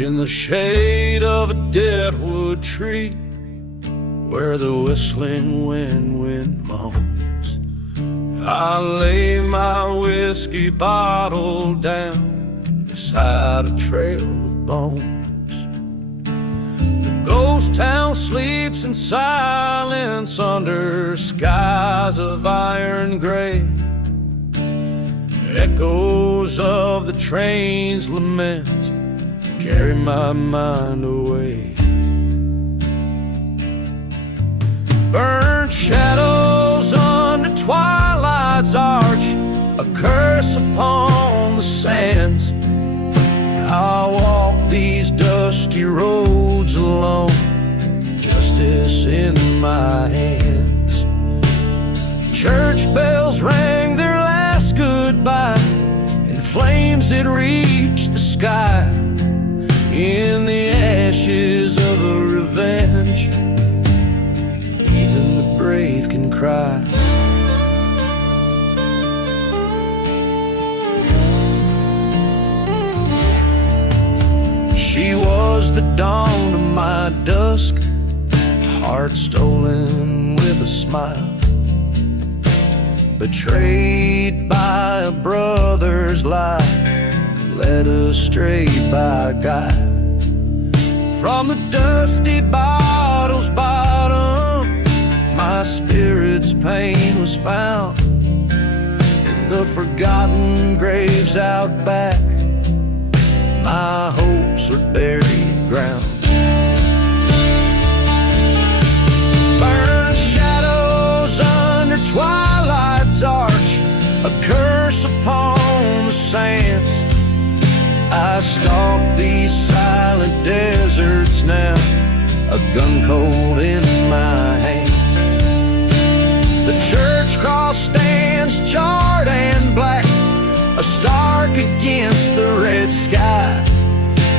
in the shade of a deadwood tree, where the whistling wind moans, I lay my whiskey bottle down beside a trail of bones. The ghost town sleeps in silence under skies of iron gray. Echoes of the train's lament carry my mind away. Burnt shadows under twilight's arch, a curse upon the sands. I walk these dusty roads alone, justice in my hands. Church bells rang their last goodbye, and flames that reach the sky. In the ashes of a revenge, even the brave can cry. She was the dawn of my dusk, heart stolen with a smile, betrayed by a brother's lie, led astray by God. From the dusty bottle's bottom, my spirit's pain was found. In the forgotten graves out back, my hopes are buried ground. Burned shadows under twilight's arch, a curse upon the sands. I stalk these silent deserts now, a gun cold in my hands. The church cross stands charred and black, a stark against the red sky.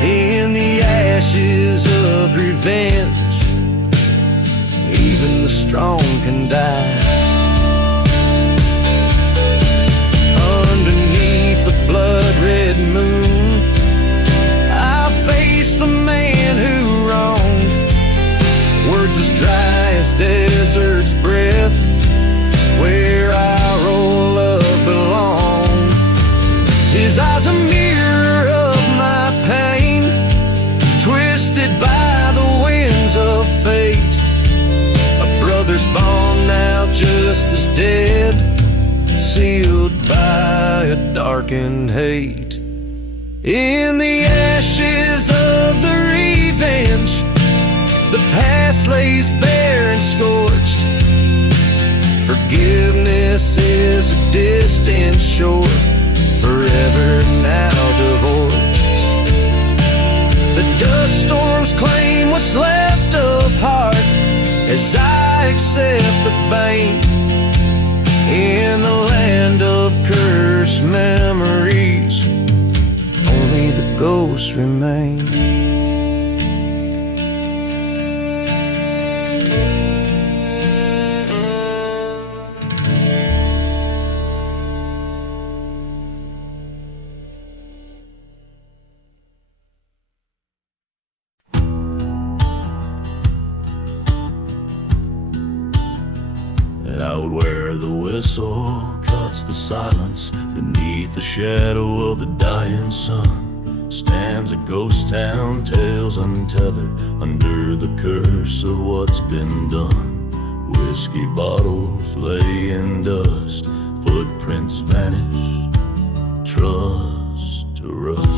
In the ashes of revenge, even the strong can die. Underneath the blood-red moon, the man who wronged, words as dry as desert's breath, where I roll up alone. His eyes a mirror of my pain, twisted by the winds of fate. A brother's bond now just as dead, sealed by a darkened hate. In the ashes of the revenge, the past lays bare and scorched. Forgiveness is a distant shore, forever now divorced. The dust storms claim what's left of heart, as I accept the bane. In the land of cursed memories, only the ghosts remain. Out where the whistle cuts the silence, beneath the shadow of the dying sun, stands a ghost town, tales untethered, under the curse of what's been done. Whiskey bottles lay in dust, footprints vanish, trust to rust.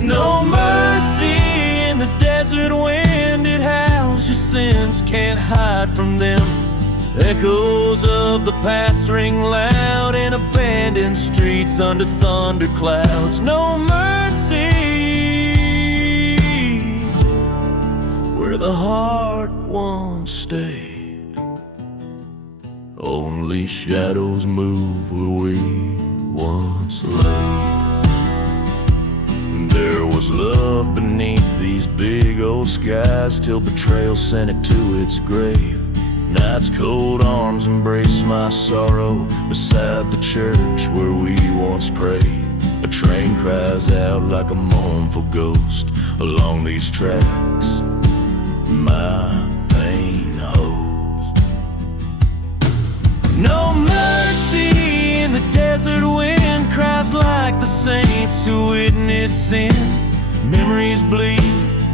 No mercy in the desert wind, it howls, your sins can't hide from them. Echoes of the past ring loud in abandoned streets under thunder clouds. No mercy where the heart once stayed. Only shadows move where we once laid. There was love beneath these big old skies, till betrayal sent it to its grave. Night's cold arms embrace my sorrow beside the church where we once prayed. A train cries out like a mournful ghost along these tracks. My pain holds. No mercy in the desert wind, cries like the saints who witness sin. Memories bleed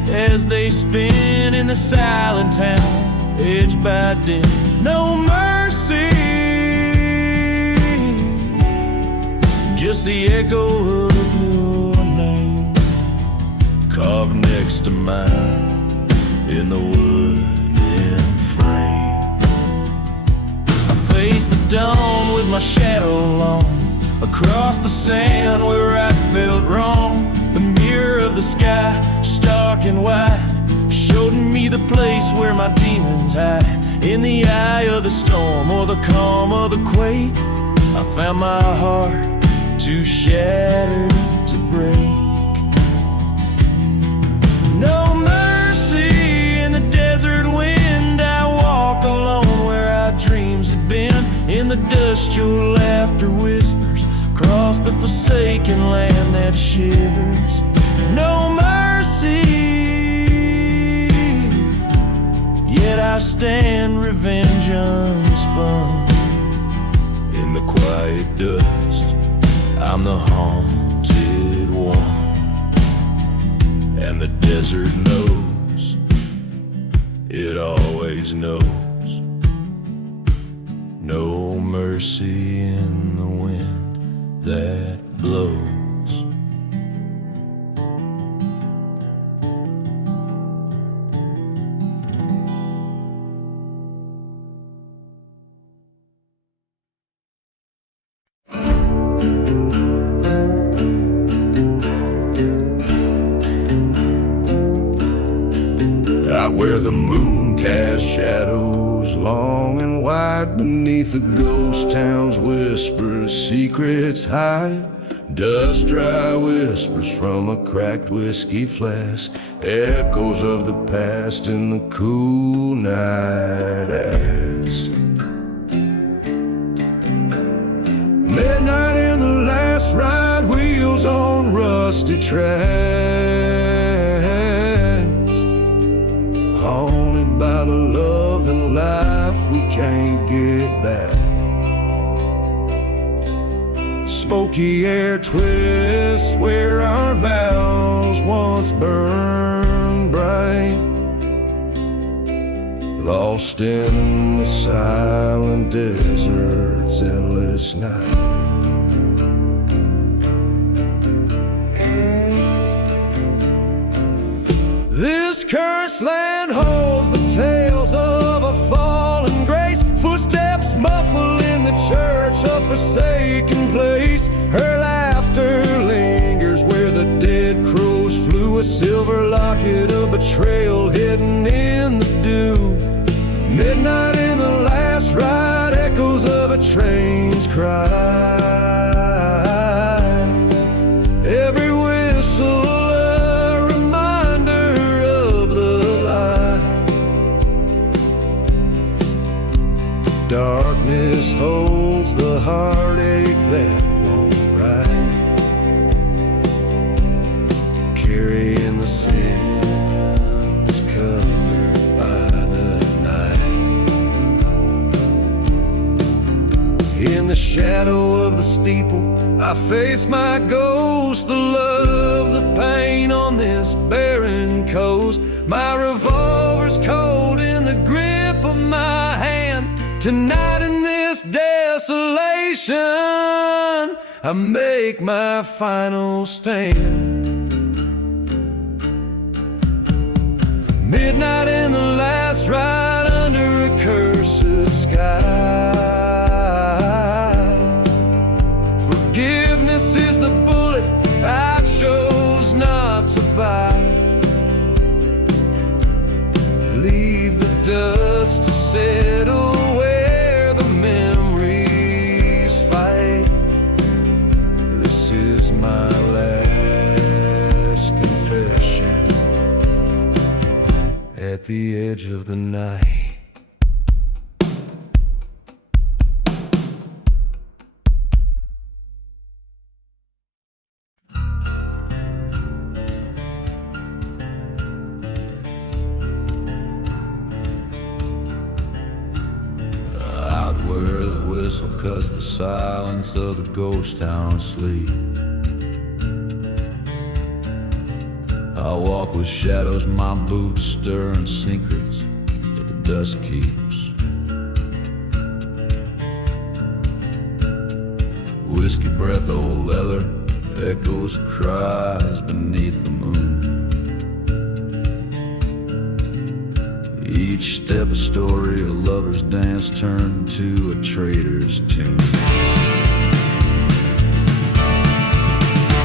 as they spin in the silent town, edged by dim. No mercy, just the echo of your name carved next to mine in the wooden frame. I face the dawn with my shadow long across the sand where I felt wrong. The mirror of the sky, stark and white, showed me the place where my demons hide. In the eye of the storm or the calm of the quake, I found my heart too shattered to break. No mercy in the desert wind, I walk alone where our dreams had been. In the dust your laughter whispers across the forsaken land that shivers. No mercy, yet I stand revenge unspun. In the quiet dust, I'm the haunted one, and the desert knows, it always knows. No mercy in the wind that blows. Out where the moon casts shadows long and wide, beneath the ghost town's whispers secrets hide. Dust dry whispers from a cracked whiskey flask, echoes of the past in the cool night ask. Midnight in the last ride, wheels on rusty tracks, haunted by the love and life we can't get back. Smoky air twists where our vows once burned bright, lost in the silent desert's endless night. This cursed land holds the tales of a fallen grace, footsteps muffle in the church, a forsaken place. Her laughter lingers where the dead crows flew, a silver locket of betrayal hidden in the dew. Midnight in the last ride, echoes of a train's cry. Every whistle a reminder of the light. Darkness holds the heartache that won't right, carrying the sins covered by the night. In the shadow of the steeple, I face my ghost, the love, the pain on this barren coast. My revolver's cold in the grip of my hand. Tonight in this desolation, I make my final stand. Midnight in the last ride under a cursed sky. Forgiveness is the bullet I chose not to buy. Leave the dust to settle where the memories fight. This is my last confession at the edge of the night. whistle cuts the silence of the ghost town asleep. I walk with shadows, my boots stirring secrets that the dust keeps. Whiskey breath, old leather, echoes of cries beneath the moon. Each step a story, a lover's dance turned to a traitor's tune.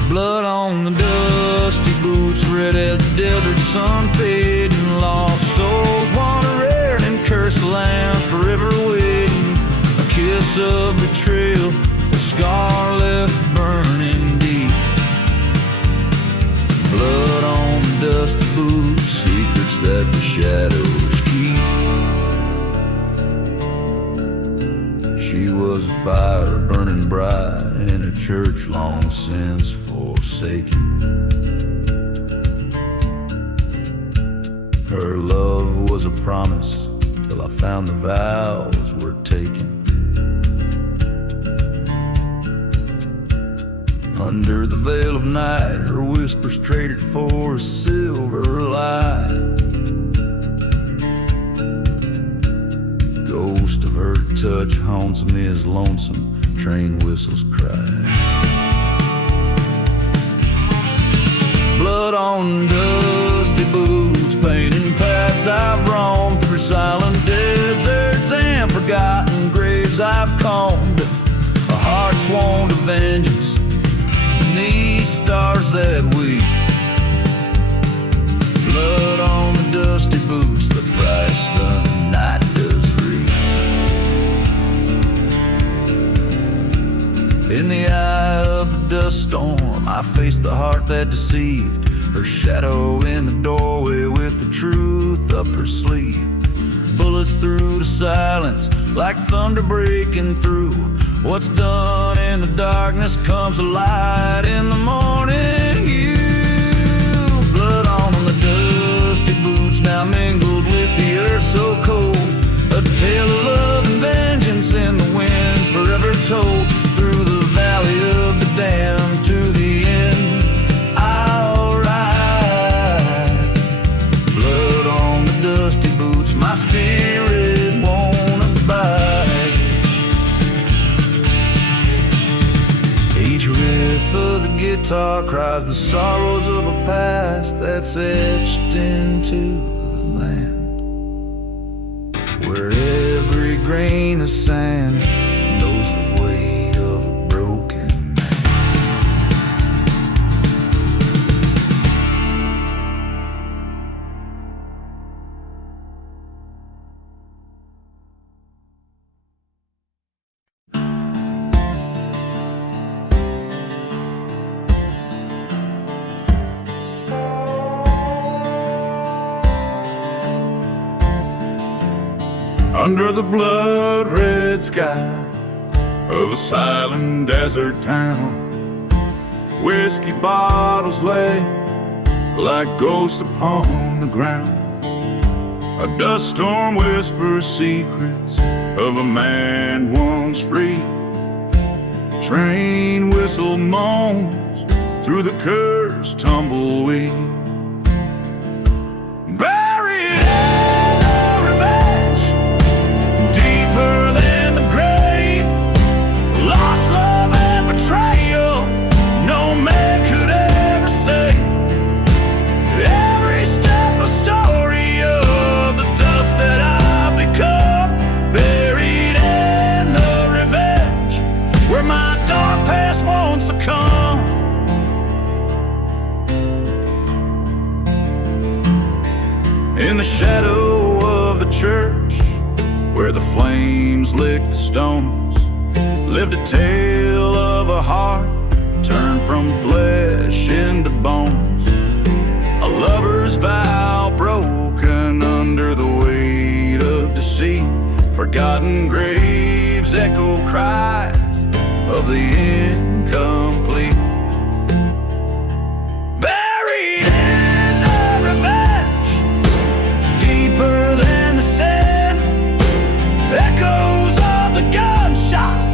Blood on the dusty boots, red as the desert sun fading. Lost souls wandering and cursed lands forever waiting. A kiss of betrayal, a scar left burning deep. Blood on the dusty boots, secrets that the shadows keep. She was a fire burning bright in a church long since forsaken. Her love was a promise till I found the vows were taken. Under the veil of night, her whispers traded for a silver light. Ghost of her touch haunts me as lonesome train whistles cry. Blood on dusty boots, painting paths I've roamed through silent deserts and forgotten graves I've combed. A heart sworn to vengeance beneath stars that weep. Blood on the dusty boots, the price the night does reap. In the eye of the dust storm, I faced the heart that deceived. Her shadow in the doorway with the truth up her sleeve. Bullets through the silence like thunder breaking through. What's done in the darkness comes alive in the morning. You, blood on the dusty boots, now mingled with the earth so cold. A tale of love and vengeance in the winds forever told. Through the valley of the damned to the end, I'll ride. Blood on the dusty boots, my spirit won't abide. Each riff of the guitar cries the sorrows of a past that's etched into the land, where every grain of sand knows the weight of a broken man. Under the blood-red sky of a silent desert town, whiskey bottles lay like ghosts upon the ground. A dust storm whispers secrets of a man once free. Train whistle moans through the cursed tumbleweed. In the shadow of the church, where the flames licked the stones, lived a tale of a heart turned from flesh into bones. A lover's vow broken under the weight of deceit. Forgotten graves echo cries of the incomplete. Deeper than the sand, echoes of the gunshot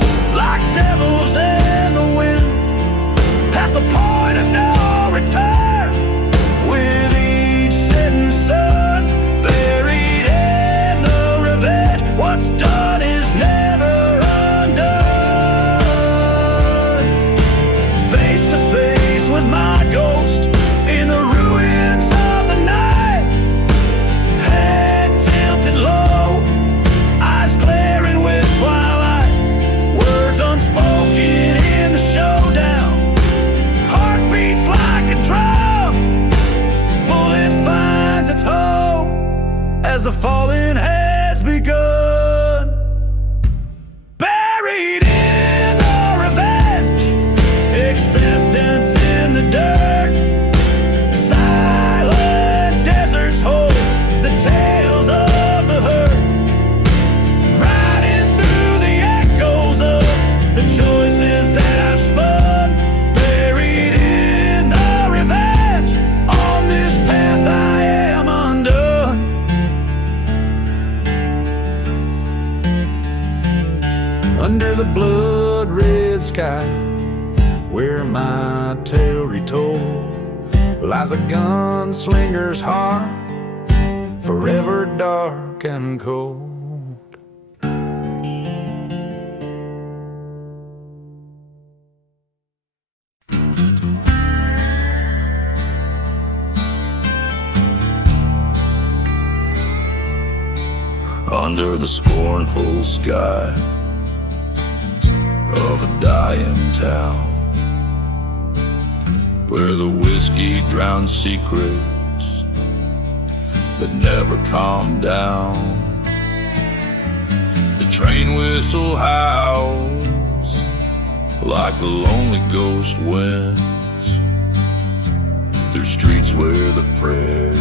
the falling has begun. Buried in the revenge, acceptance in the dirt, silent deserts hold the tales of the hurt, riding through the echoes of the choices that I've spun. Buried in the revenge, on this path I am undone. Under the blood-red sky, where my tale retold, lies a gunslinger's heart, forever dark and cold. Under the scornful sky of a dying town, where the whiskey drowns secrets that never calm down, the train whistle howls like the lonely ghost winds through streets where the prayers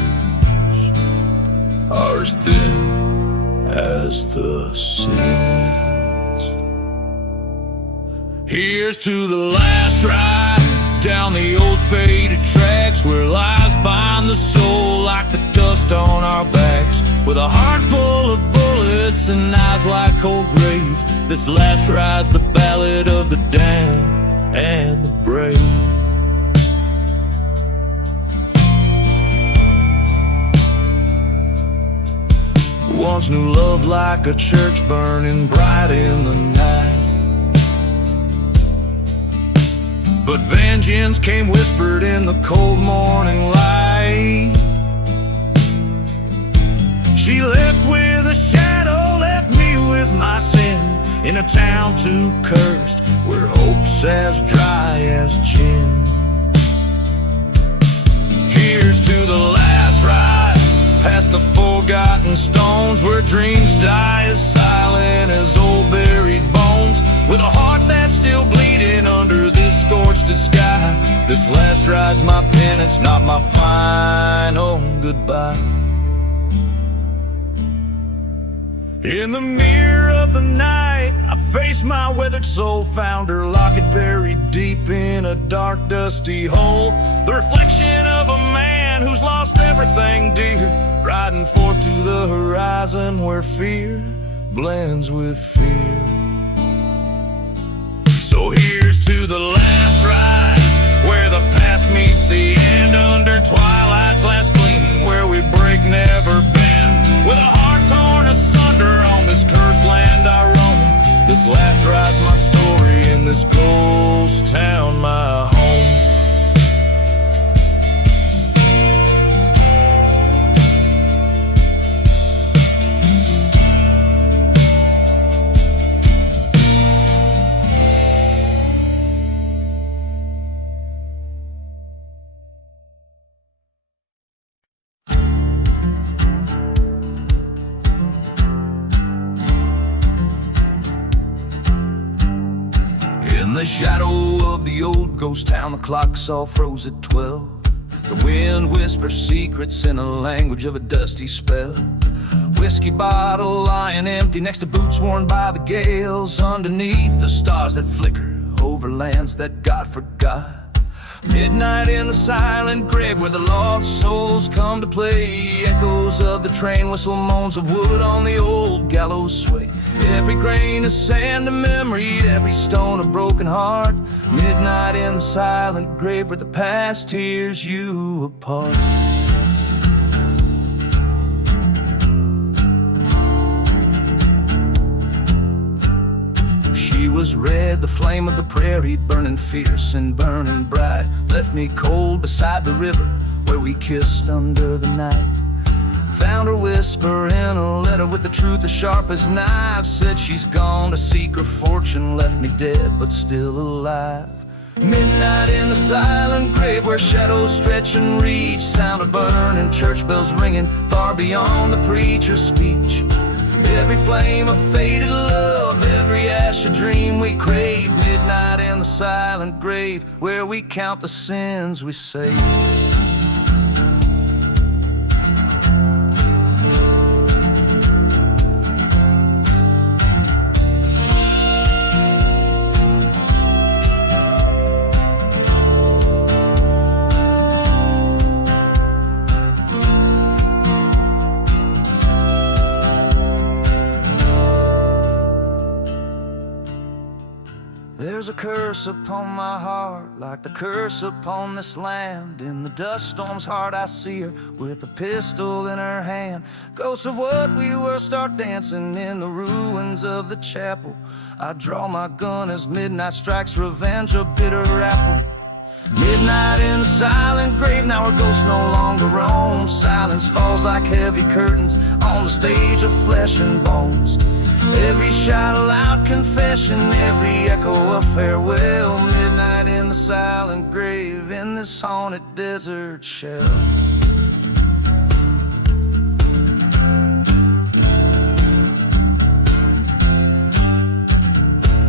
are as thin as the sins. Here's to the last ride down the old faded tracks, where lies bind the soul like the dust on our backs. With a heart full of bullets and eyes like cold graves, this last ride's the ballad of the damned and the brave. Once knew love like a church burning bright in the night, but vengeance came whispered in the cold morning light. She left with a shadow, left me with my sin, in a town too cursed, where hope's as dry as gin. Here's to the last ride past the forgotten stones, where dreams die as silent as old buried bones. With a heart that's still bleeding under this scorched sky, this last ride's my penance, not my final goodbye. In the mirror of the night, I face my weathered soul, found her locket buried deep in a dark dusty hole, the reflection of a man who's lost everything dear, riding forth to the horizon where fear blends with fear. So here's to the last ride, where the past meets the end, under twilight's last gleam, where we break, never bend. With a heart torn asunder on this cursed land I roam, this last ride's my story in this ghost town, my home. In the shadow of the old ghost town, the clocks all froze at 12. The wind whispers secrets in the language of a dusty spell. Whiskey bottle lying empty next to boots worn by the gales, underneath the stars that flicker over lands that God forgot. Midnight in the silent grave where the lost souls come to play. Echoes of the train whistle, moans of wood on the old gallows sway. Every grain of sand a memory, every stone a broken heart. Midnight in the silent grave where the past tears you apart. She was red, the flame of the prairie, burning fierce and burning bright. Left me cold beside the river where we kissed under the night. Found her whisper in a letter with the truth as sharp as knives. Said she's gone to seek her fortune, left me dead but still alive. Midnight in the silent grave where shadows stretch and reach, sound of burning church bells ringing far beyond the preacher's speech. Every flame of faded love, every ash a dream we crave. Midnight in the silent grave where we count the sins we save. There's a curse upon my heart, like the curse upon this land. In the dust storm's heart I see her, with a pistol in her hand. Ghosts of what we were start dancing in the ruins of the chapel. I draw my gun as midnight strikes, revenge a bitter apple. Midnight in the silent grave, now our ghosts no longer roam. Silence falls like heavy curtains on the stage of flesh and bones. Every shout a loud confession, every echo a farewell. Midnight in the silent grave, in this haunted desert shell.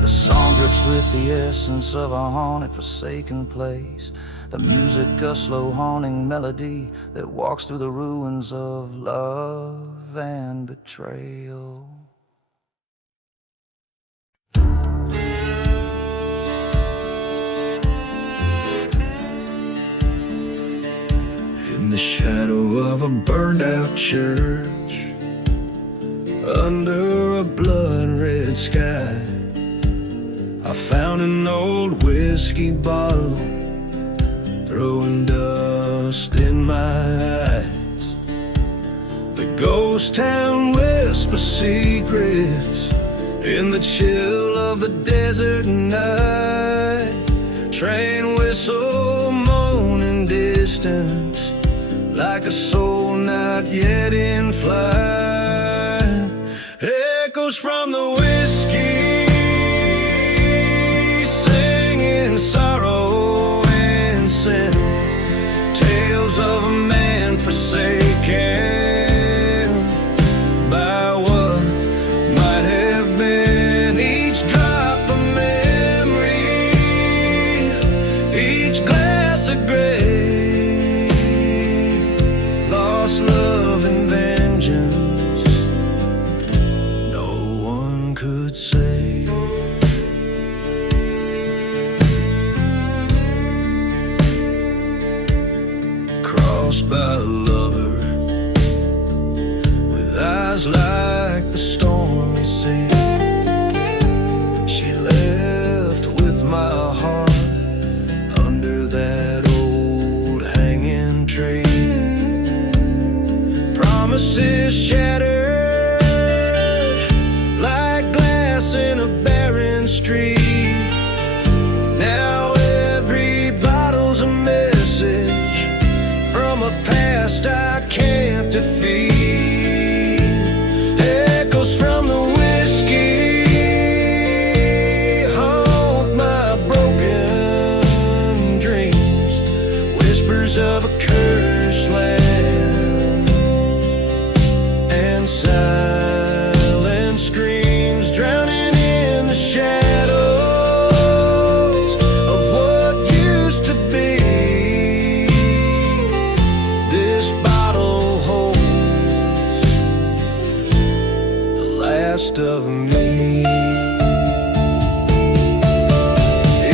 The song drips with the essence of a haunted, forsaken place. The music, a slow haunting melody that walks through the ruins of love and betrayal. In the shadow of a burned out church, under a blood-red sky, I found an old whiskey bottle, throwing dust in my eyes. The ghost town whispers secrets in the chill of the desert night. Train whistle moaning distance, like a soul not yet in flight. Echoes from the whiskey, singing sorrow and sin. Tales of a man forsaken by what might have been. Each drop a memory, each glass a grave. Love and vengeance, no one could save. Crossed by a lover with eyes like the stormy sea, she left with my heart under that old hanging tree. Promises shattered like glass in a barren street. Now every bottle's a message from a past I can't defeat. Echoes from the whiskey haunt my broken dreams. Whispers of a cursed land, silent screams drowning in the shadows of what used to be. This bottle holds the last of me.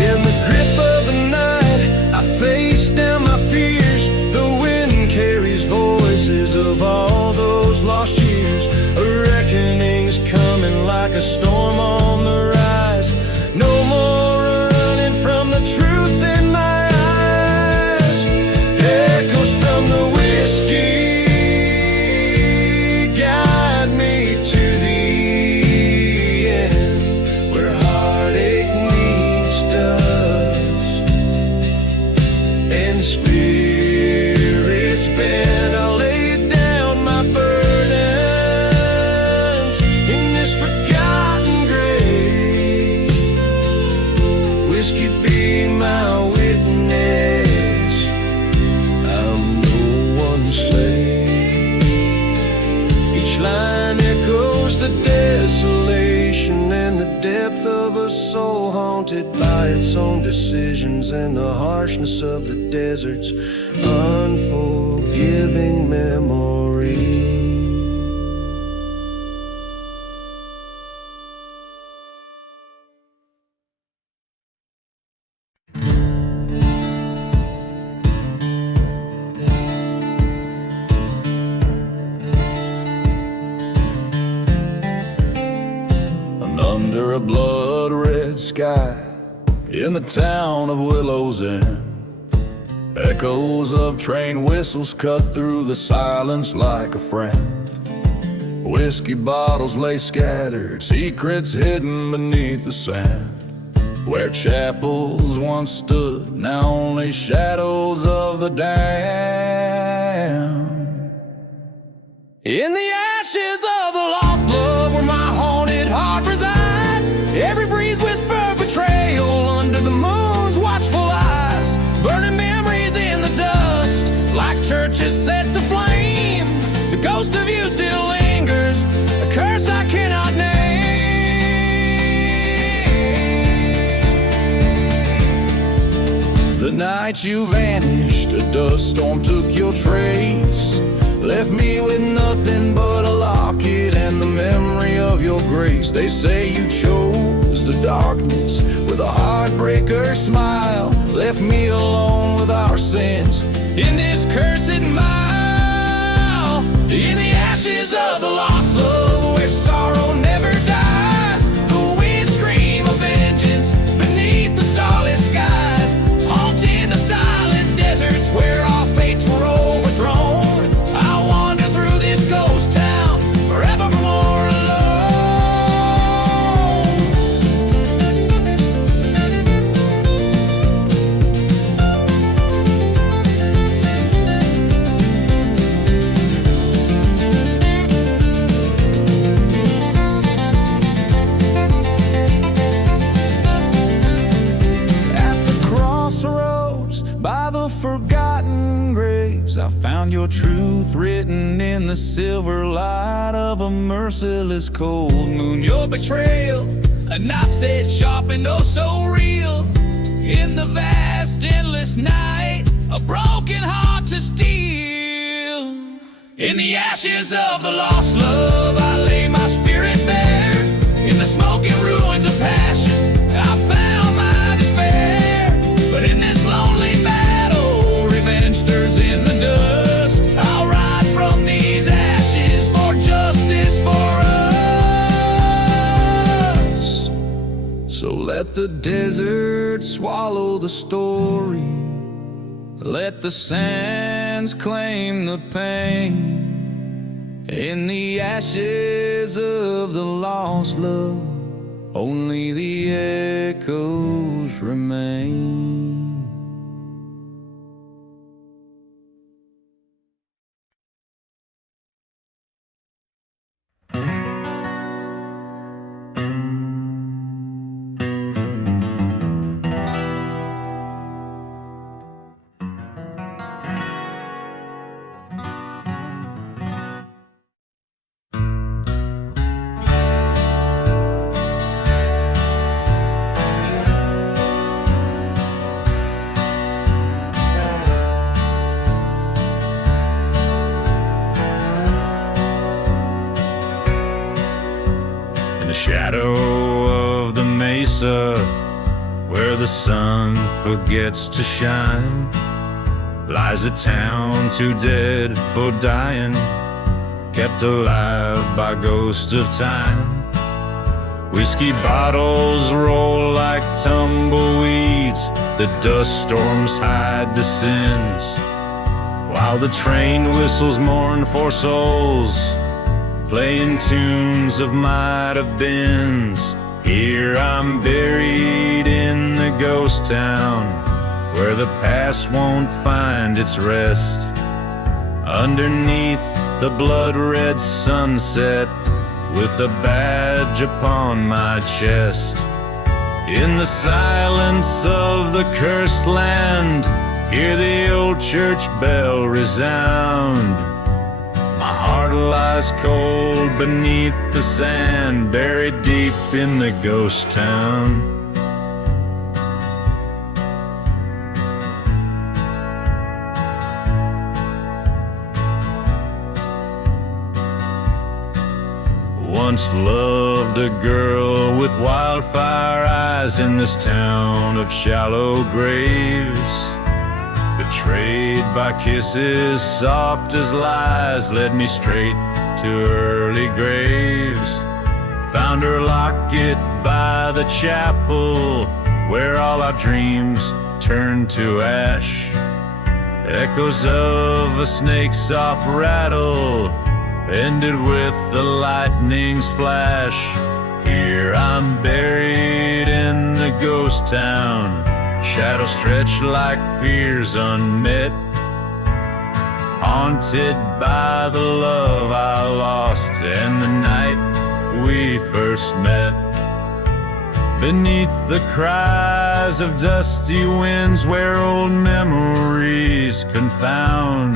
In the grip of the night, I face down my fears. The wind carries voices of all those lost years. A reckoning's coming like a storm on the rise. No more running from the truth in my eyes. Echoes from the whiskey guide me to the end, where heartache meets dust and spirits bend. I'll lay down my burdens in this forgotten its own decisions and the harshness of the desert's unforgiving memory. Under a blood-red sky in the town of Willow's End, echoes of train whistles cut through the silence like a friend. Whiskey bottles lay scattered, secrets hidden beneath the sand. Where chapels once stood, now only shadows of the damned. In the ashes of the lost love where my haunted heart resides, every breeze whisper betrayal under the moon's watchful eyes. Burning memories in the dust, like churches set to flame. The ghost of you still lingers, a curse I cannot name. The night you vanished, a dust storm took your trace, left me with nothing but a locket and the memory of your grace. They say you chose the darkness with a heartbreaker smile, left me alone with our sins in this cursed mile. In the ashes of the lost love where sorrow never dies, the winds scream of vengeance beneath the starless skies, haunting the silent deserts where our fates were overthrown. I found your truth written in the silver light of a merciless cold moon. Your betrayal, a knife edge sharpened, oh so real. In the vast, endless night, a broken heart to steal. In the ashes of the lost love, I lay my spirit bare. In the smoking ruins of passion, I found my despair. But in this lonely battle, revenge stirs in the dust. I'll rise from these ashes for justice for us. So let the desert swallow the story, let the sands claim the pain. In the ashes of the lost love, only the echoes remain. Shadow of the mesa, where the sun forgets to shine, lies a town too dead for dying, kept alive by ghosts of time. Whiskey bottles roll like tumbleweeds, the dust storms hide the sins, while the train whistles mourn for souls, playing tunes of might have beens. Here I'm buried in the ghost town, where the past won't find its rest. Underneath the blood-red sunset, with a badge upon my chest. In the silence of the cursed land, hear the old church bell resound. My heart lies cold beneath the sand, buried deep in the ghost town. once loved a girl with wildfire eyes in this town of shallow graves. Betrayed by kisses soft as lies, led me straight to early graves. Found her locket by the chapel, where all our dreams turned to ash. Echoes of a snake's soft rattle ended with the lightning's flash. Here I'm buried in the ghost town, shadows stretch like fears unmet, haunted by the love I lost and the night we first met. Beneath the cries of dusty winds where old memories confound,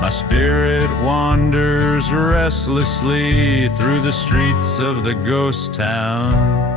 my spirit wanders restlessly through the streets of the ghost town.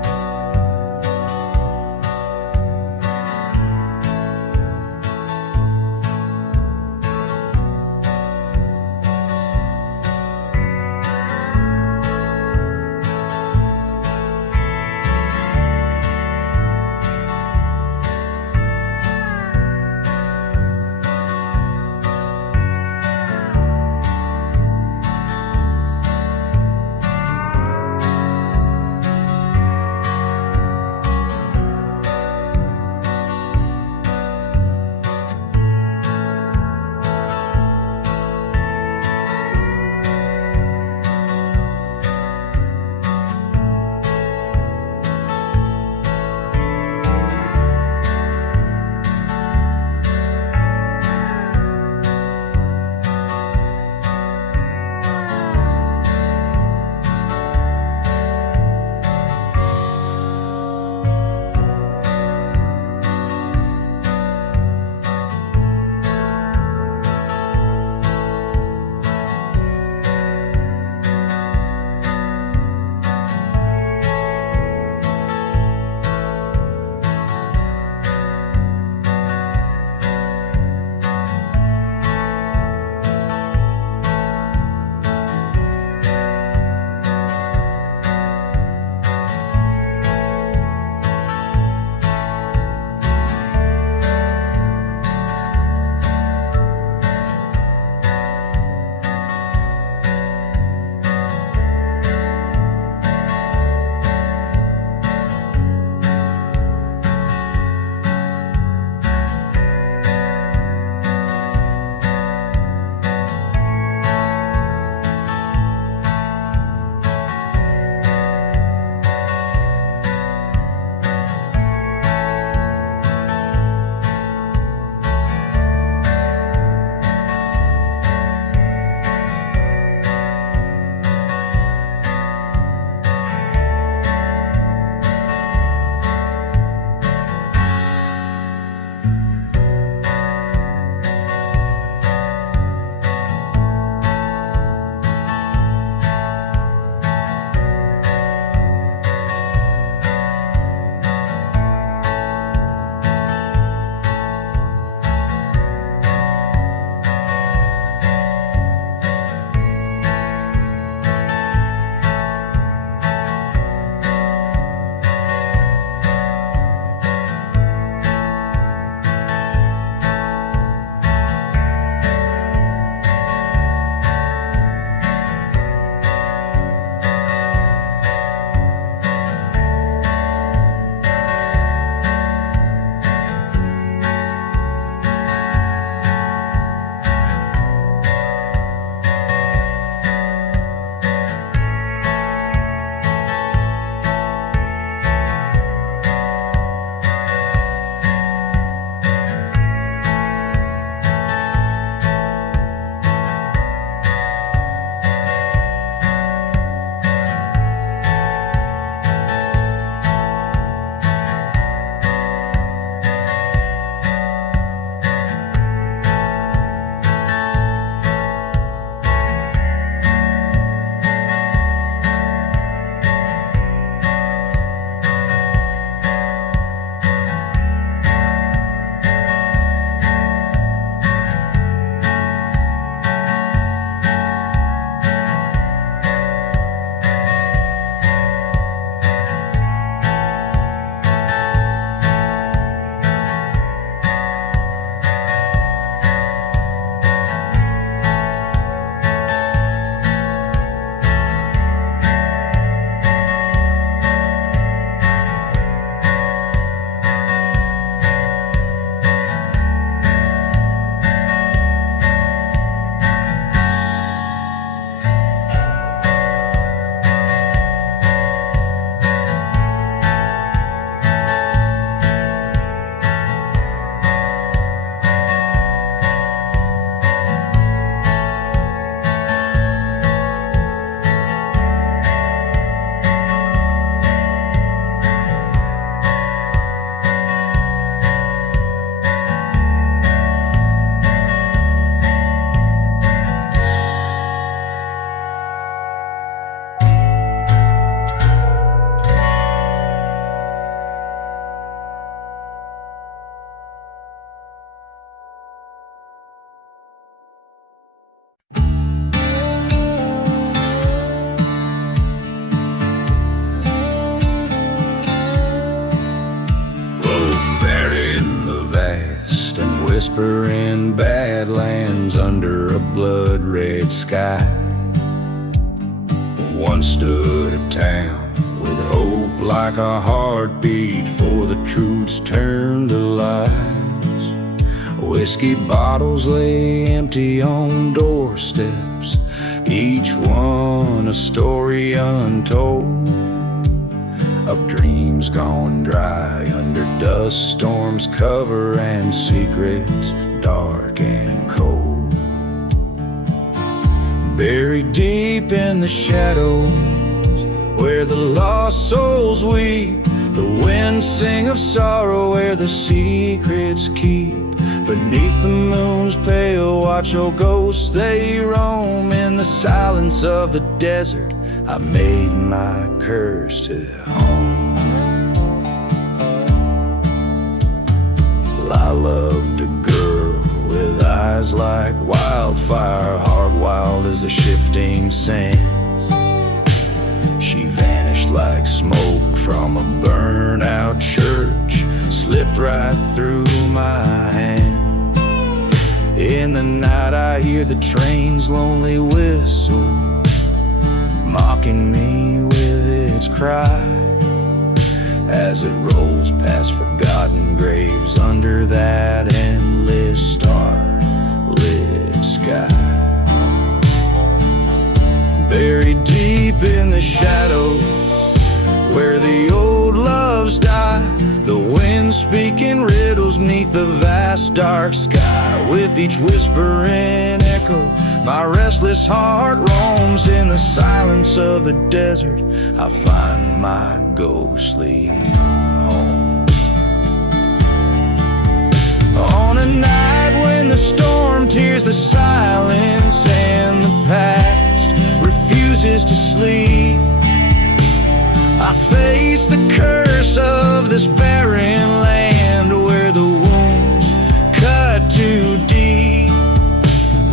whispering badlands under a blood-red sky. Once stood a town with hope like a heartbeat, for the truth's turned to lies. Whiskey bottles lay empty on doorsteps, each one a story untold, of dreams gone dry under dust storms cover, and secrets dark and cold. Buried deep in the shadows, where the lost souls weep, the winds sing of sorrow where the secrets keep. Beneath the moon's pale watch, oh ghosts they roam. In the silence of the desert I made my curse to home. Well, I loved a girl with eyes like wildfire, heart wild as the shifting sands. She vanished like smoke from a burnt-out church, slipped right through my hand. In the night I hear the train's lonely whistle, mocking me with its cry, as it rolls past forgotten graves under that endless star-lit sky. Buried deep in the shadows, where the old loves die, the wind speaking riddles beneath the vast dark sky. With each whispering echo, my restless heart roams. In the silence of the desert I find my ghostly home. On a night when the storm tears the silence and the past refuses to sleep, I face the curse of this barren land, where the wounds cut too deep.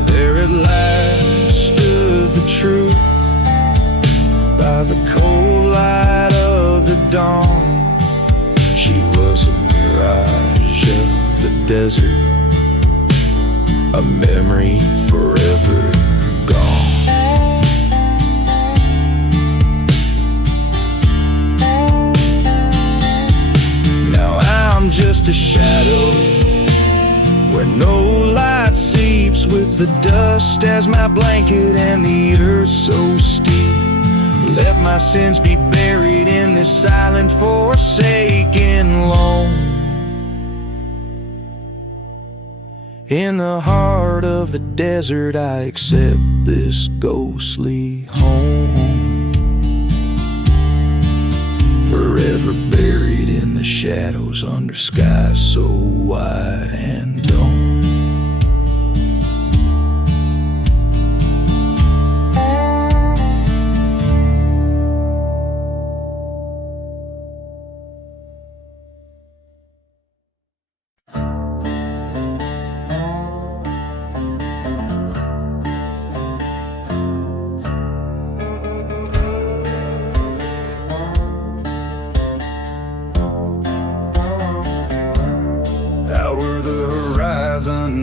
There at last stood the truth, by the cold light of the dawn. She was a mirage of the desert, a memory forever gone. I'm just a shadow, where no light seeps, with the dust as my blanket and the earth so steep. Let my sins be buried in this silent, forsaken lone. In the heart of the desert I accept this ghostly home, forever buried in the shadows under skies so wide and dome.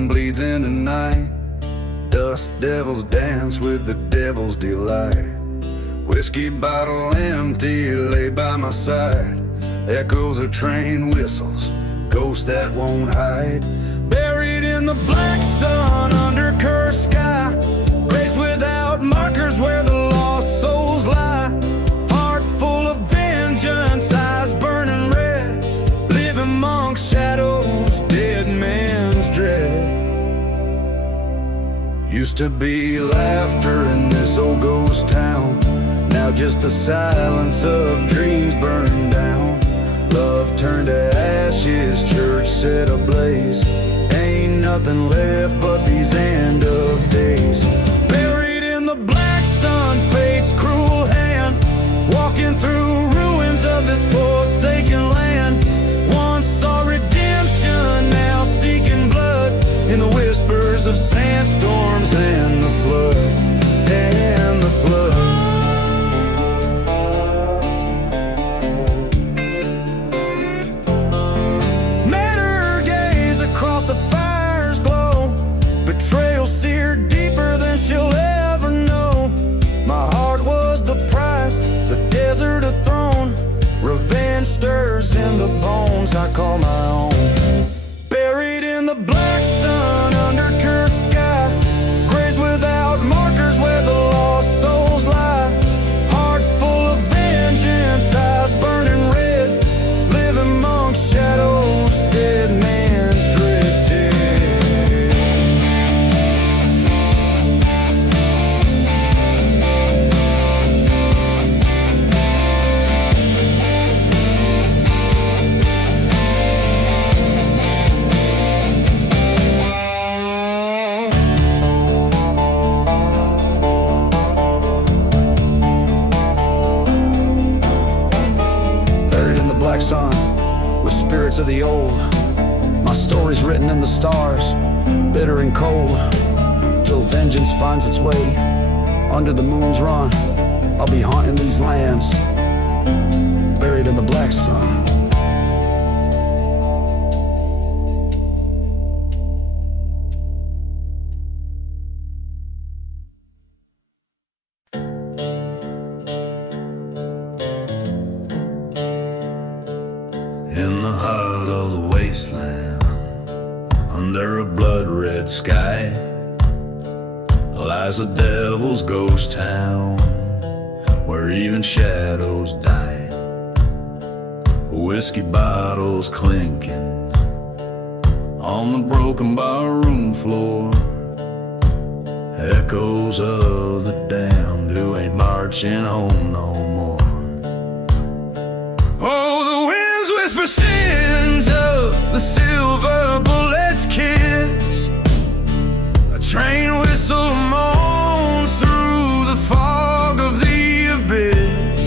Bleeds into night, dust devils dance with the devil's delight. Whiskey bottle empty lay by my side, echoes of train whistles, ghosts that won't hide. Buried in the black sun under cursed sky, graves without markers where the lost souls lie. Heart full of vengeance, eyes burning red, live amongst shadows, dead man's dread. Used to be laughter in this old ghost town, now just the silence of dreams burned down. Love turned to ashes, church set ablaze, ain't nothing left but these end of days. Buried in the black sun, fate's cruel hand, walking through ruins of this forsaken land. Once saw redemption, now seeking blood, in the whispers of sandstorms and the flood, and the flood. Met her gaze across the fire's to the old. My story's written in the stars, bitter and cold. Till vengeance finds its way under the moon's run, I'll be haunting these lands, buried in the black sun. In the heart of the wasteland, under a blood-red sky, lies the devil's ghost town, where even shadows die. Whiskey bottles clinking on the broken barroom floor, echoes of the damned who ain't marching home no more. Oh, the winds whisper sins of the silver bullet's kiss. A train whistle moans through the fog of the abyss.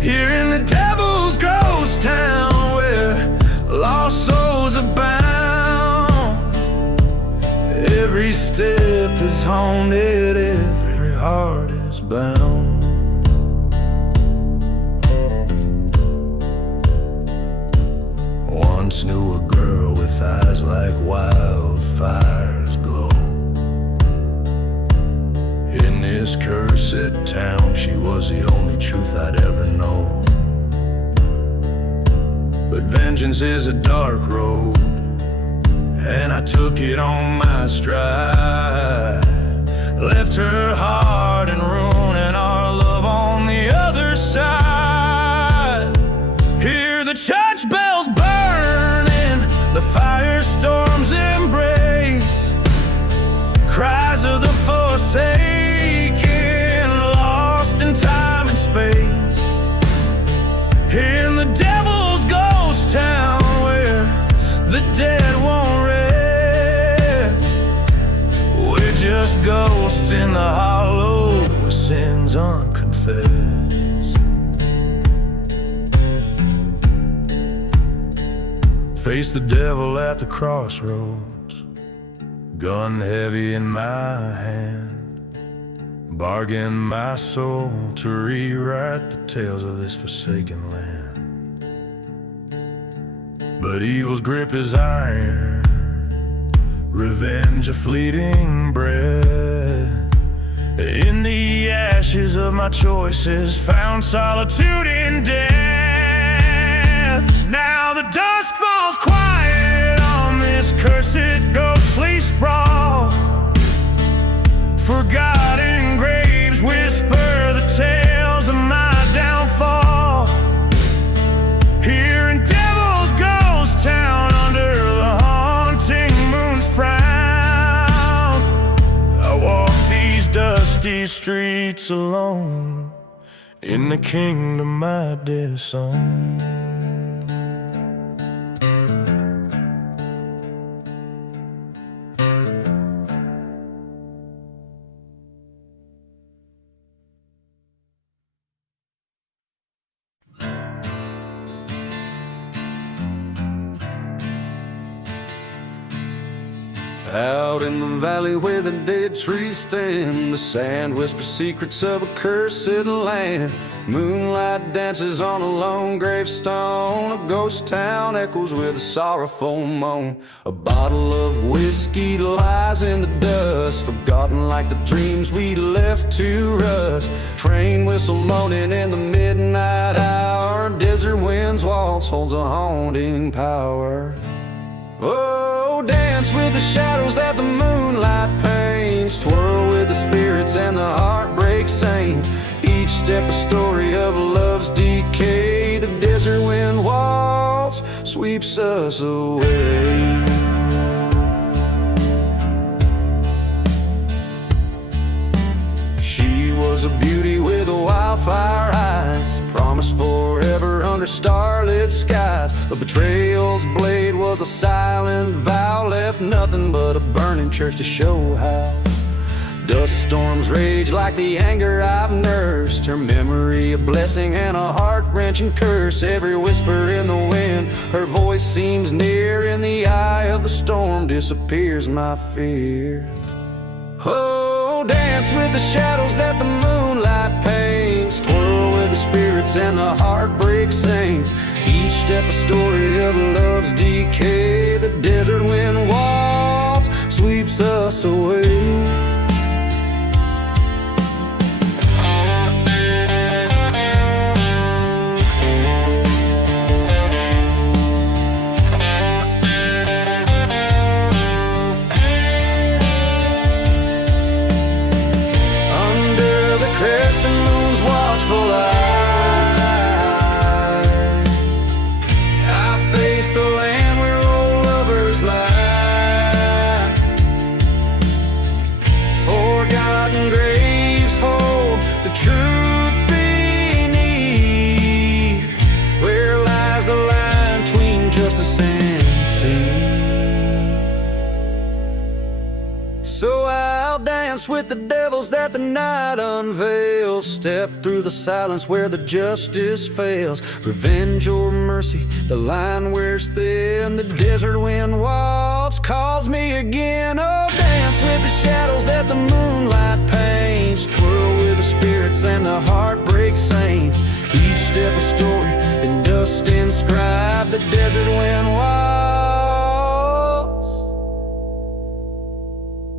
Here in the devil's ghost town, where lost souls abound, every step is haunted, every heart is bound. Once knew a girl with eyes like wildfires glow. In this cursed town, she was the only truth I'd ever know. But vengeance is a dark road, and I took it on my stride. Left her heart in ruin and our love on the other side. Hear the church bells burning, the firestorm's embrace, cries of the forsaken, lost in time and space. In the devil's ghost town, where the dead won't rest, we're just ghosts in the hollow with sins unconfessed. Face the devil at the crossroads, gun heavy in my hand, bargain my soul to rewrite the tales of this forsaken land. But evil's grip is iron, revenge a fleeting breath. In the ashes of my choices, found solitude in death. Now the dusk falls quiet on this cursed ghostly sprawl. Forgotten graves whisper the tales of my downfall. Here in Devil's Ghost Town, under the haunting moon's frown, I walk these dusty streets alone, in the kingdom I disown. Out in the valley where the dead trees stand, the sand whispers secrets of a cursed land. Moonlight dances on a lone gravestone, a ghost town echoes with a sorrowful moan. A bottle of whiskey lies in the dust, forgotten like the dreams we left to rust. Train whistle moaning in the midnight hour, desert wind's waltz holds a haunting power. Oh, dance with the shadows that the moonlight paints, twirl with the spirits and the heartbreak saints. Each step a story of love's decay, the desert wind waltz sweeps us away. She was a beauty with wildfire eyes, promised forever under starlit skies. A betrayal's blade was a silent vow, left nothing but a burning church to show how. Dust storms rage like the anger I've nursed. Her memory a blessing and a heart-wrenching curse. Every whisper in the wind, her voice seems near. In the eye of the storm disappears my fear. Oh, dance with the shadows that the moonlight paints. Twirl with the spirits and the heartbreak saints. Each step a story of love's decay. The desert wind waltz sweeps us away. Truth beneath, where lies the line between justice and fate. So I'll dance with the devils that the night unveils. Step through the silence where the justice fails. Revenge or mercy, the line wears thin. The desert wind waltz calls me again. Oh, dance with the shadows that the moonlight paints. Twirl with the spirits and the heartbreak saints. Each step a story in dust inscribed. The desert wind waltz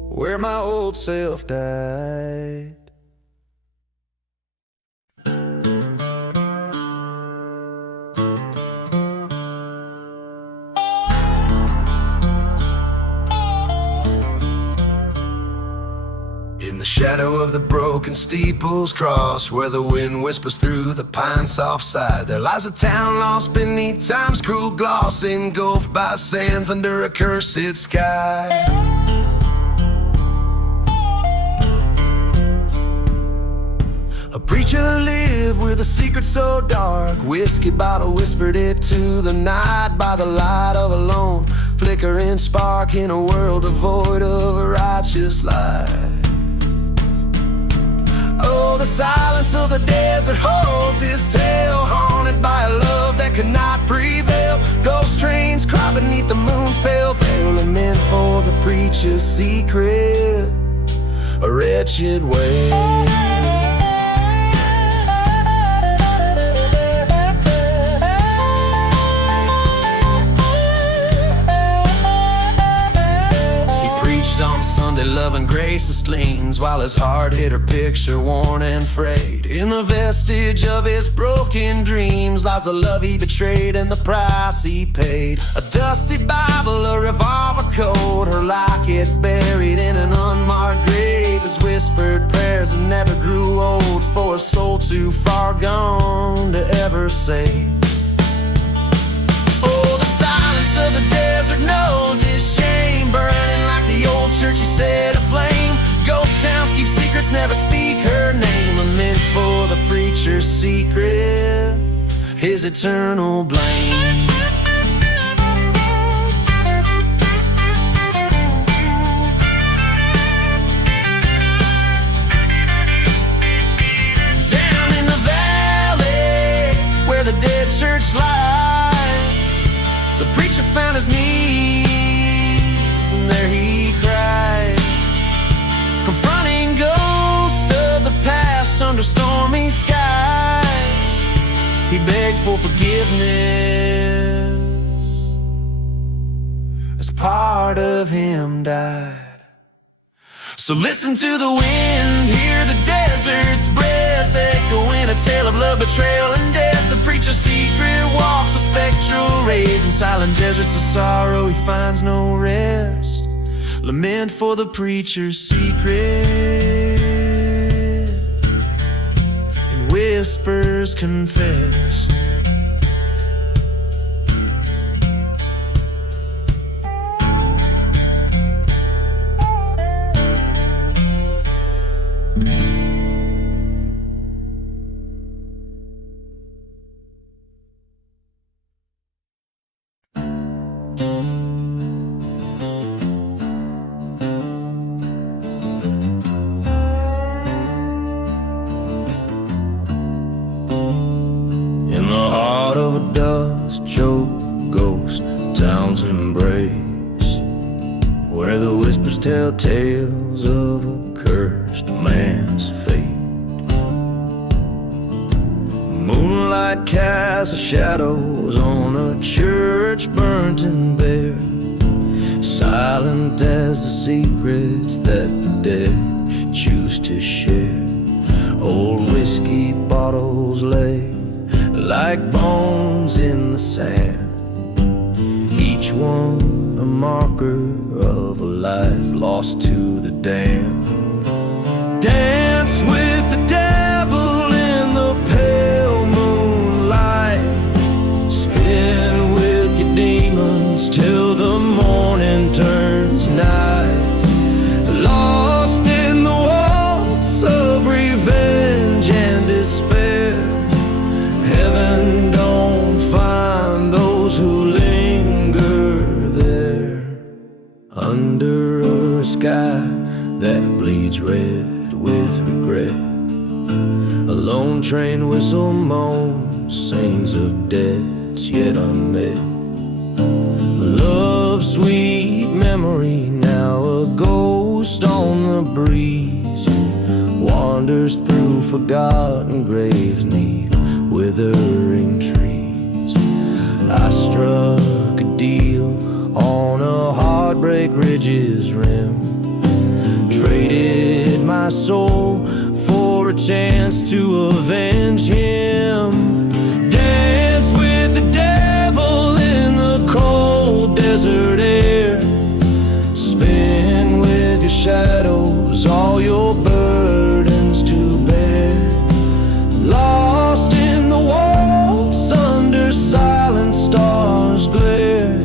where my old self died. In the shadow of the broken steeples cross, where the wind whispers through the pine soft side, there lies a town lost beneath time's cruel gloss, engulfed by sands under a cursed sky. A preacher lived with a secret so dark. Whiskey bottle whispered it to the night by the light of a lone flickering spark in a world devoid of a righteous light. Oh, the silence of the desert holds his tale, haunted by a love that could not prevail. Ghost trains cry beneath the moon's pale veil, and meant for the preacher's secret, a wretched way. On Sunday, love and grace sustains, while his heart hid her picture worn and frayed. In the vestige of his broken dreams lies the love he betrayed and the price he paid. A dusty Bible, a revolver code, her locket buried in an unmarked grave. His whispered prayers that never grew old, for a soul too far gone to ever save. Oh, the silence of the desert knows his shame, burning like the old church he set aflame. Ghost towns keep secrets, never speak her name. A meant for the preacher's secret, his eternal blame. Down in the valley where the dead church lies, the preacher found his knees, and there he cried, confronting ghosts of the past under stormy skies. He begged for forgiveness as part of him died. So listen to the wind, hear the desert's breath, echoing a tale of love, betrayal, and death. The preacher's secret walks a spectral rave. In silent deserts of sorrow he finds no rest. Lament for the preacher's secret, in whispers confessed. arms embrace, where the whispers tell tales of a cursed man's fate. Moonlight casts shadows on a church burnt and bare, silent as the secrets that the dead choose to share. Old whiskey bottles lay like bones in the sand, each one a marker of a life lost to the damned. Dance with the devil in the pale moonlight, spin with your demons till the morning turns night, lost in the waltz of revenge and despair. Heaven don't find those who linger there, under a sky that bleeds red with regret. A lone train whistle moans, sings of debts yet unmet. Love's sweet memory, now a ghost on the breeze, wanders through forgotten graves 'neath withering trees. I struck a deal on a heartbreak ridge's rim, traded my soul for a chance to avenge him. Dance with the devil in the cold desert air, spin with your shadows, all your burdens to bear. Lost in the waltz under silent stars glare,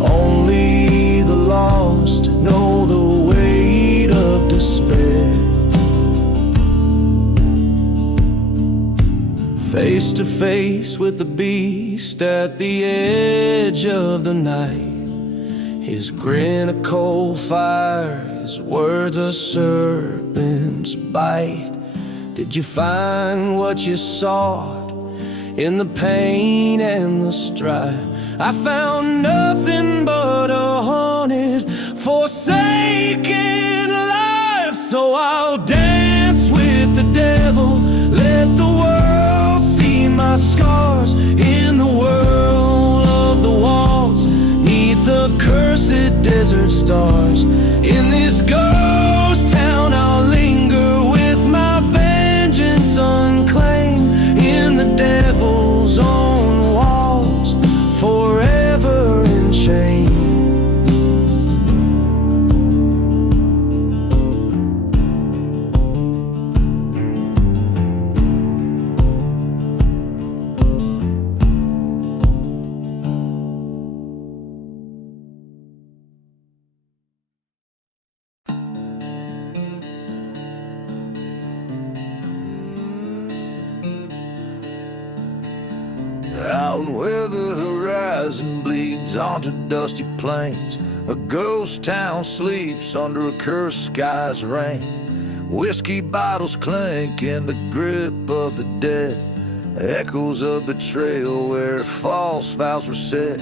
only the lost know the weight of despair. Face to face with the beast at the edge of the night, his grin a coal fire, his words a serpent's bite. Did you find what you sought in the pain and the strife? I found nothing but a haunted, forsaken life. So I'll dance with the devil, let the world see my scars in the whirl of the waltz, 'neath the cursed desert stars. In this ghost town I'll linger with my vengeance unclaimed, in the devil's own walls, forever in chains. Out where the horizon bleeds onto dusty plains, a ghost town sleeps under a cursed sky's rain. Whiskey bottles clink in the grip of the dead, echoes of betrayal where false vows were set.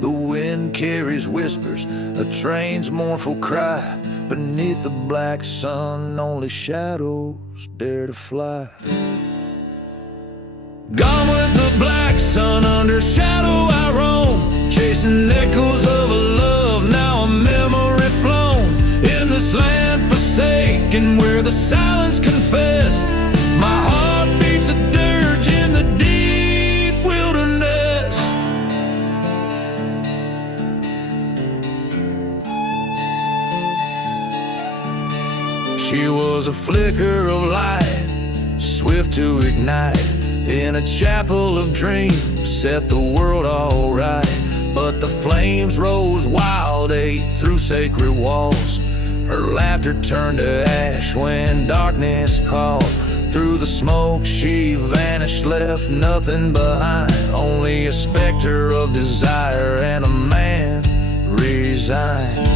The wind carries whispers, a train's mournful cry. Beneath the black sun, only shadows dare to fly. Gone with the black sun, under shadow I roam, chasing echoes of a love, now a memory flown. In this land forsaken, where the silence confess, my heart beats a dirge in the deep wilderness. She was a flicker of light, swift to ignite, in a chapel of dreams, set the world all right. But the flames rose wild, ate through sacred walls. Her laughter turned to ash when darkness called. Through the smoke she vanished, left nothing behind, only a specter of desire and a man resigned.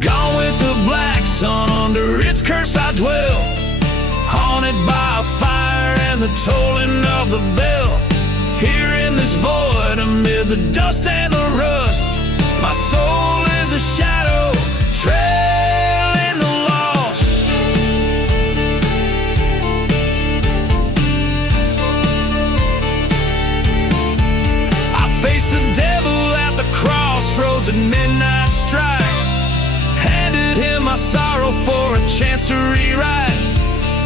Gone with the black sun, under its curse I dwell, haunted by a fire and the tolling of the bell. Here in this void, amid the dust and the rust, my soul is a shadow, trailing the lost. I faced the devil at the crossroads at midnight strike, handed him my sorrow for a chance to rewrite.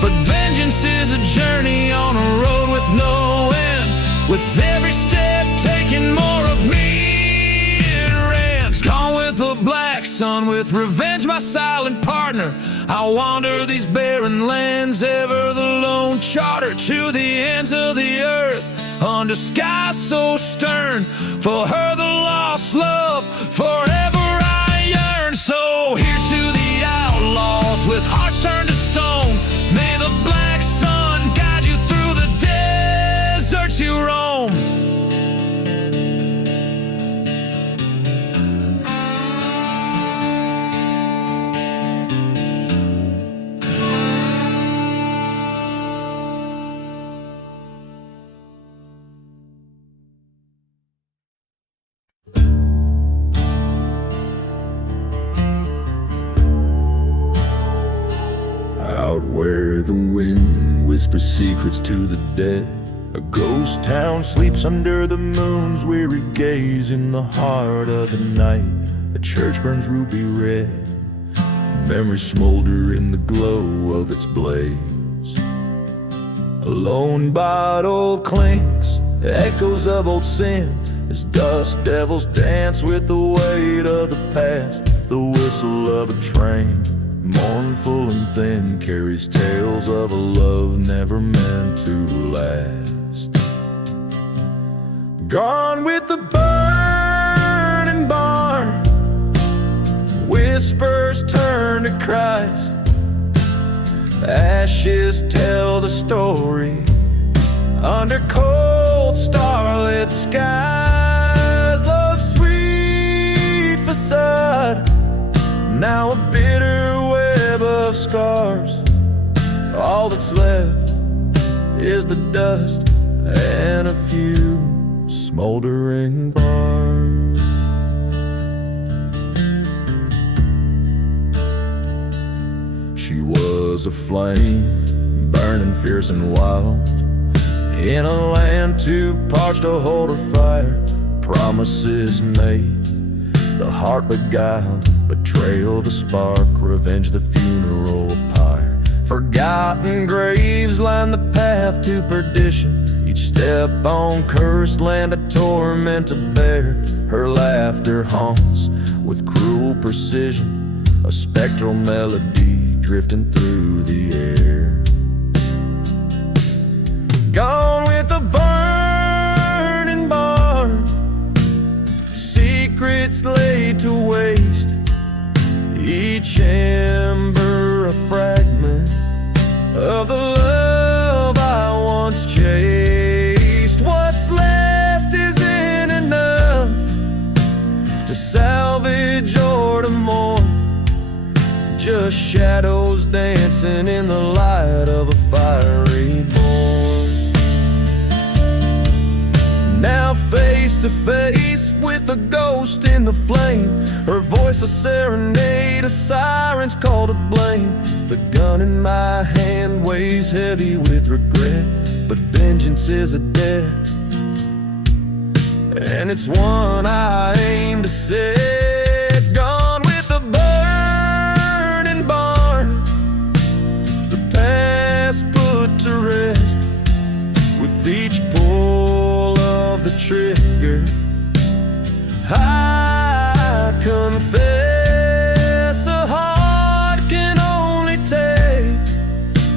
But vengeance is a journey on a road with no end, with every step taking more of me it rents. Gone with the black sun, with revenge my silent partner, I wander these barren lands, ever the lone charter to the ends of the earth, under skies so stern. For her the lost love, forever I yearn. So here's to the outlaws with hearts turned to stone. May the black sun guide you through the deserts you roam. Out where the wind whispers secrets to the dead, a ghost town sleeps under the moon's weary gaze. In the heart of the night, a church burns ruby red, memories smolder in the glow of its blaze. A lone bottle clinks, echoes of old sin, as dust devils dance with the weight of the past. The whistle of a train, mournful and thin, carries tales of a love never meant to last. Gone with the burning barn, whispers turn to cries, ashes tell the story under cold starlit skies. Love's sweet facade, now a bitter web of scars. All that's left is the dust and a few smoldering bars. She was a flame, burning fierce and wild, in a land too parched to hold her fire. Promises made, the heart beguiled, betrayal the spark, revenge the funeral pyre. Forgotten graves line the path to perdition, each step on cursed land a torment to bear. Her laughter haunts with cruel precision, a spectral melody drifting through the air. Gone with the burning barn, secrets laid to waste, each ember a fragment of the love I once chased. What's left isn't enough to salvage or to mourn, just shadows dancing in the light of a fire reborn. Now face to face with the ghost in the flame, her voice a serenade, a siren's call to blame. The gun in my hand weighs heavy with regret, but vengeance is a debt, and it's one I aim to set. Gone with the burning barn, the past put to rest, with each pull of the trigger I confess a heart can only take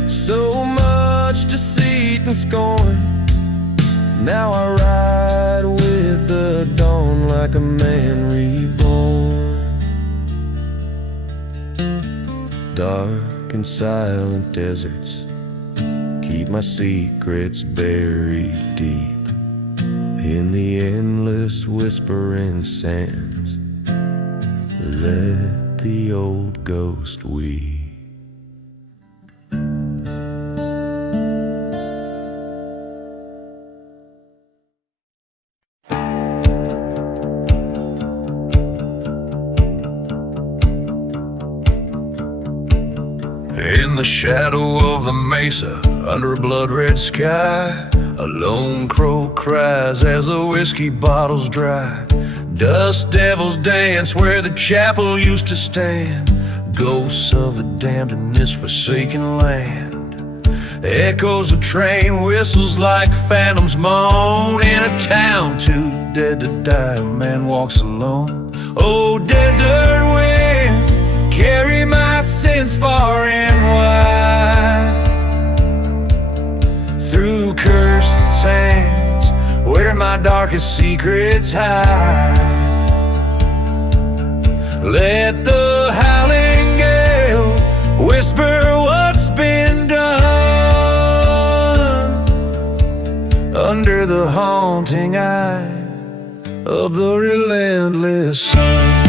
so much deceit and scorn. Now I ride with the dawn like a man reborn. Dark and silent deserts keep my secrets buried deep in the endless whispering sands. Let the old ghost weep. In the shadow of the mesa, under a blood-red sky, a lone crow cries as the whiskey bottles dry. Dust devils dance where the chapel used to stand, ghosts of the damned in this forsaken land. Echoes of train whistles like phantoms moan. In a town too dead to die, a man walks alone. Oh, desert wind, carry my sins far and wide, through cursed sands where my darkest secrets hide. Let the howling gale whisper what's been done, under the haunting eye of the relentless sun.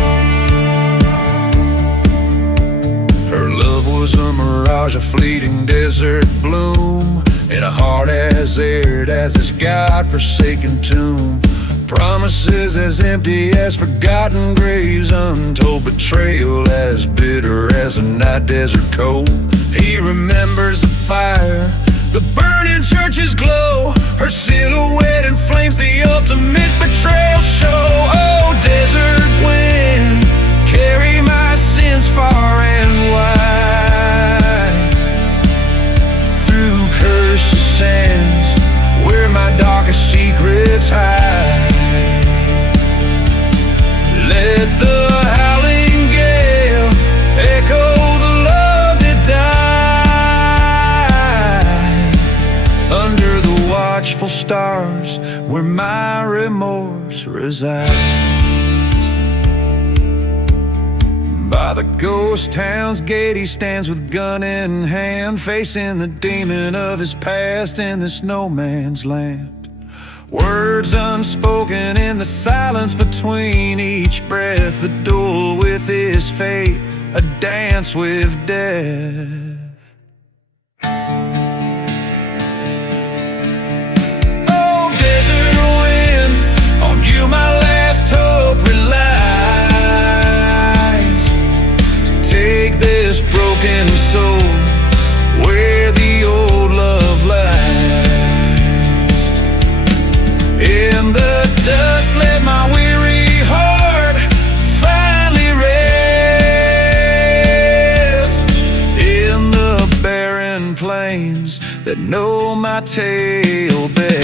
Her love was a mirage, a fleeting desert bloom, in a heart as arid as this God-forsaken tomb. Promises as empty as forgotten graves, untold betrayal as bitter as a night desert cold. He remembers the fire, the burning church's glow, her silhouette inflames the ultimate betrayal show. Oh, desert wind, carry my sins far and wide, through cursed sands where my darkest secrets hide. Let the howling gale echo the love that died, under the watchful stars where my remorse resides. By the ghost town's gate he stands with gun in hand, facing the demon of his past in this no man's land. Words unspoken in the silence between each breath, the duel with his fate, a dance with death. Oh, desert wind, on you my last hope relies. Take this broken soul where the old love lies. In the dust let my weary heart finally rest, in the barren plains that know my tale best.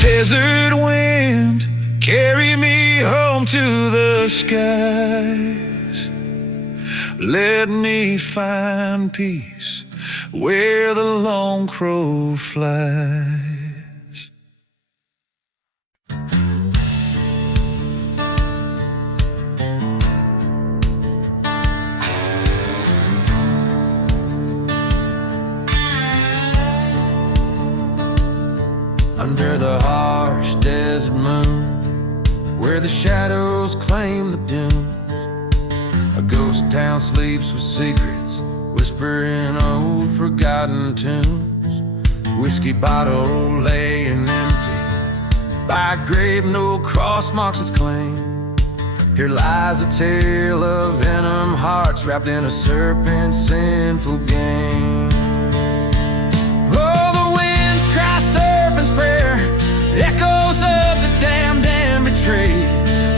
Desert wind, carry me home to the skies. Let me find peace where the lone crow flies. Under the harsh desert moon, where the shadows claim the dunes, a ghost town sleeps with secrets, whispering old forgotten tunes. Whiskey bottle laying empty by a grave no cross marks its claim. Here lies a tale of venom hearts wrapped in a serpent's sinful game. Oh, the winds cry serpent's prayer, echoes of the damned and betrayed.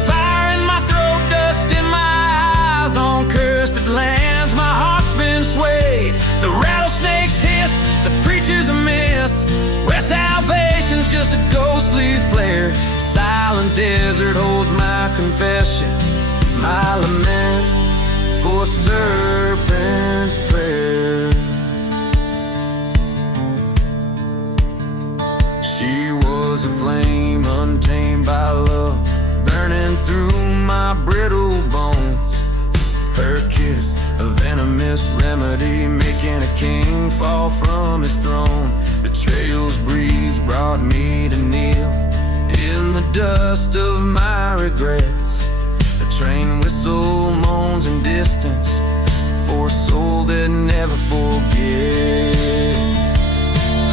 Fire in my throat, dust in my eyes, on cursed lands my heart's been swayed. The rattlesnakes hiss, the preacher's a miss, where salvation's just a ghostly flare. Silent desert holds my confession, my lament for serpent's prayer. She was a flame untamed by love, burning through my brittle bones. Her kiss, a venomous remedy, making a king fall from his throne. Betrayal's breeze brought me to kneel in the dust of my regrets. The train whistle moans in distance for a soul that never forgets.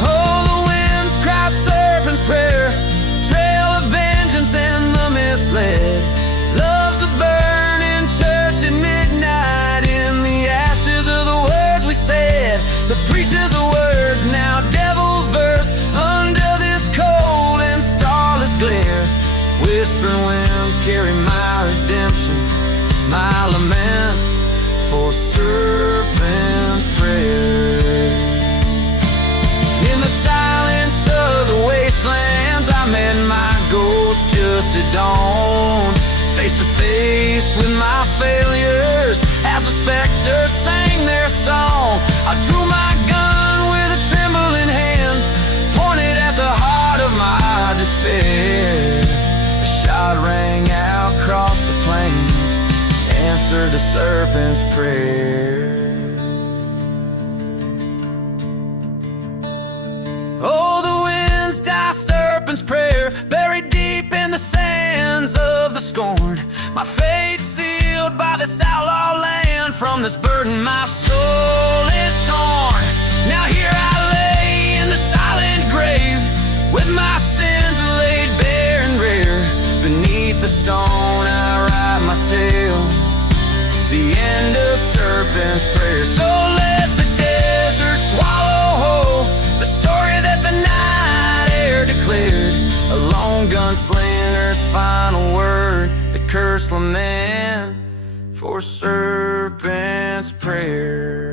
Oh, the winds cry serpent's prayer, trail of vengeance and the misled. Love's a burning church at midnight, in the ashes of the words we said. The preachers of words, now devil's verse, under this cold and starless glare. Whispering winds carry my redemption, my lament for serpent's prayer. In the silence of the wastelands, I met my ghost just at dawn. Face to face with my failures, as the specters sang their song. I drew my gun with a trembling hand, pointed at the heart of my despair. A shot rang out across the plains, answered the serpent's prayer. Oh, the winds die serpent's prayer, buried deep in the sands of the scorn. My fate sealed by this outlaw land, from this burden my soul is torn. Now here I lay in the silent grave, with my sins laid bare and rare. Beneath the stone I write my tale, the end of serpent's prayer. So let the desert swallow whole the story that the night air declared. A lone gunslinger's final word, the curse lament for serpent's prayer.